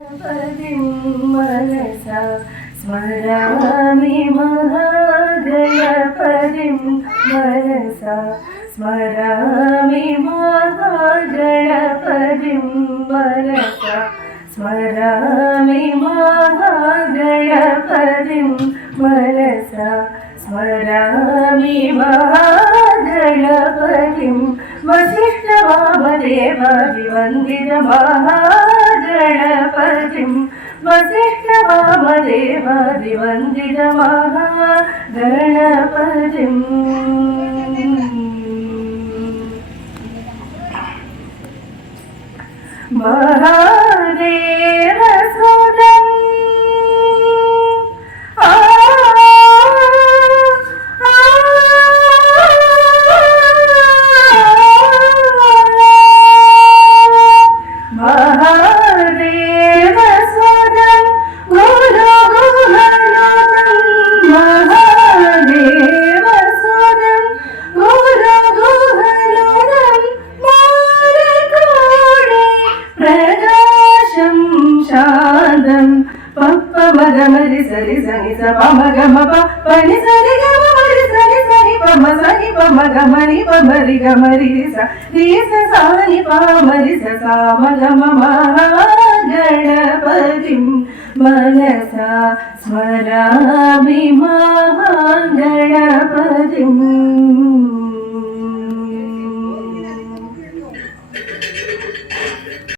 पदिं मनसा स्मरामि महागणपतिं मनसा स्मरामि महागणपतिं मनसा स्मरामि महागणपतिं मनसा स्मरामि महागणपतिं वसिष्ठवामदेवादिवन्दितमहागणपतिं वसिष्ठवामदेवादिवन्दितमहागणपतिं महादेवसुतं మగమరి సరి సని స పమగమ పని సరి గమ మరి సని సని పమ సని పమగమని పమరి గమరి స రీస సాని పమరి స సామగమ మహాగణపతిం మనసా స్మరామి మహాగణపతిం